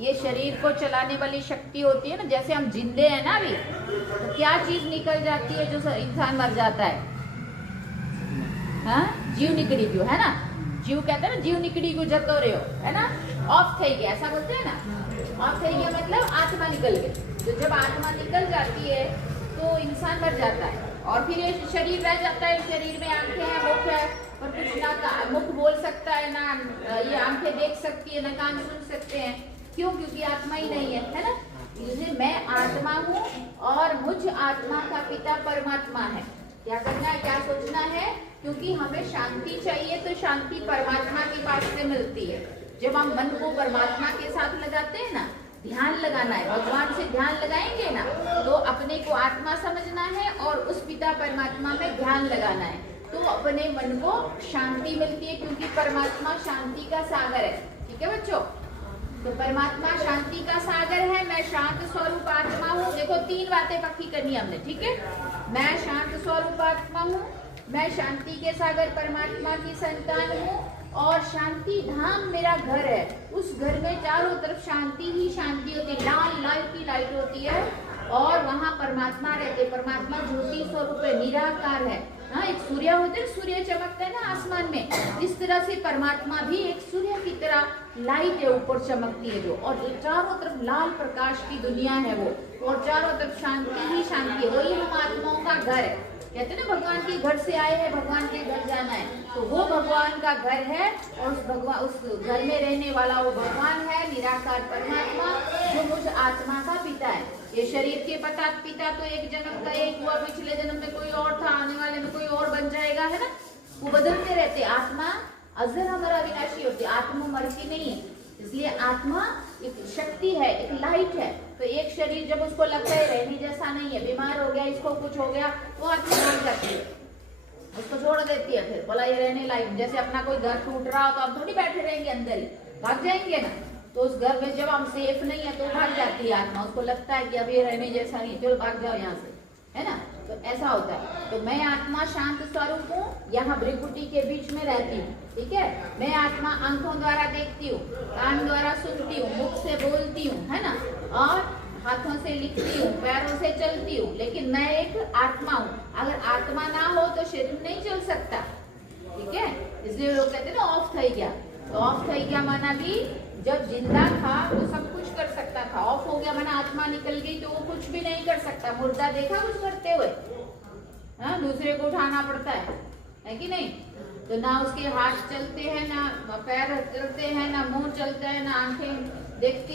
ये शरीर को चलाने वाली शक्ति होती है ना, जैसे हम जिंदे हैं ना अभी, तो क्या चीज निकल जाती है जो इंसान मर जाता है? हाँ, जीव निकली क्यों, है ना? जीव कहते हैं ना, जीव निकली क्यों जतो रहे हो, है ना? ऑफ थे गया, ऐसा बोलते हैं ना। ऑफ थे गया मतलब आत्मा निकल गई। तो जब आत्मा निकल जाती है तो इंसान मर जाता है और फिर ये शरीर रह जाता है। शरीर में आंखें हैं, मुख है, पर कुछ ना मुख बोल सकता है ना, ये आंखें देख सकती है ना, कान सुन सकते हैं। क्यों? क्योंकि आत्मा ही नहीं है ना? इसलिए मैं आत्मा हूँ और मुझ आत्मा का पिता परमात्मा है। क्या करना है, क्या सोचना है? क्योंकि हमें शांति चाहिए तो शांति परमात्मा के पास से मिलती है। जब हम मन को परमात्मा के साथ लगाते हैं ना, ध्यान लगाना है, भगवान से ध्यान लगाएंगे ना, तो अपने को आत्मा समझना है और उस पिता परमात्मा में ध्यान लगाना है, तो अपने मन को शांति मिलती है। क्योंकि परमात्मा शांति का सागर है। ठीक है बच्चों? तो परमात्मा शांति का सागर है। मैं शांत स्वरूप आत्मा हूँ। देखो, 3 बातें पक्की करनी हमने, ठीक है? मैं शांत स्वरूप आत्मा हूँ, मैं शांति के सागर परमात्मा की संतान हूँ और शांति धाम मेरा घर है। उस घर में चारों तरफ शांति ही शांति होती है, लाल लाइट की लाइट होती है और वहाँ परमात्मा रहते। परमात्मा ज्योति स्वरूप है, निराकार है। हाँ, एक सूर्य होते हैं, सूर्य चमकता है ना आसमान में, इस तरह से परमात्मा भी एक सूर्य की तरह लाइट है, ऊपर चमकती है जो, और चारों तरफ लाल प्रकाश की दुनिया है वो, और चारों तरफ शांति ही शांति है। वही हम आत्माओं का घर है। कहते हैं ना, भगवान के घर से आए हैं, भगवान के घर जाना है, तो वो भगवान का घर है और उस घर में रहने वाला वो भगवान है, निराकार परमात्मा, जो मुझ आत्मा का पिता है। ये शरीर के पिता तो एक जन्म का एक हुआ, पिछले जन्म में कोई और था, आने वाले में कोई और बन जाएगा, है ना? वो बदलते रहते। आत्मा अजर अमर अविनाशी होती है, आत्मा मरती नहीं है। इसलिए आत्मा एक शक्ति है, एक लाइट है। तो एक शरीर जब उसको लगता है रहने जैसा नहीं है, बीमार हो गया, इसको कुछ हो गया, वो आत्मा भाग जाती है, उसको छोड़ देती है। फिर बोला ये रहने लायक, जैसे अपना कोई घर टूट रहा हो तो आप थोड़ी बैठे रहेंगे, अंदर ही भाग जाएंगे ना। तो उस घर में जब हम सेफ नहीं है तो भाग जाती है आत्मा, उसको लगता है कि अब ये रहने जैसा नहीं, चलो भाग जाओ यहाँ से, है ना? तो ऐसा होता है। तो मैं आत्मा शांत स्वरूप हूँ, यहाँ भ्रिकुटी के बीच में रहती हूँ। ठीक है? मैं आत्मा आंखों द्वारा देखती हूँ, कान द्वारा सुनती हूँ, मुख से बोलती हूँ, है ना, और हाथों से लिखती हूँ, पैरों से चलती हूँ। लेकिन मैं एक आत्मा हूँ। अगर आत्मा ना हो तो शरीर नहीं चल सकता। ठीक है? इसलिए लोग कहते हैं ना ऑफ थई गया। तो ऑफ थई गया माना भी जब जिंदा था वो सब कुछ कर सकता था, ऑफ हो गया माना आत्मा निकल गई तो वो कुछ भी नहीं कर सकता। मुर्दा देखा कुछ करते हुए? हाँ, दूसरे को उठाना पड़ता है कि नहीं? तो ना उसके हाथ चलते हैं, ना पैर चलते हैं, ना मुंह चलता है, ना आंखें देखती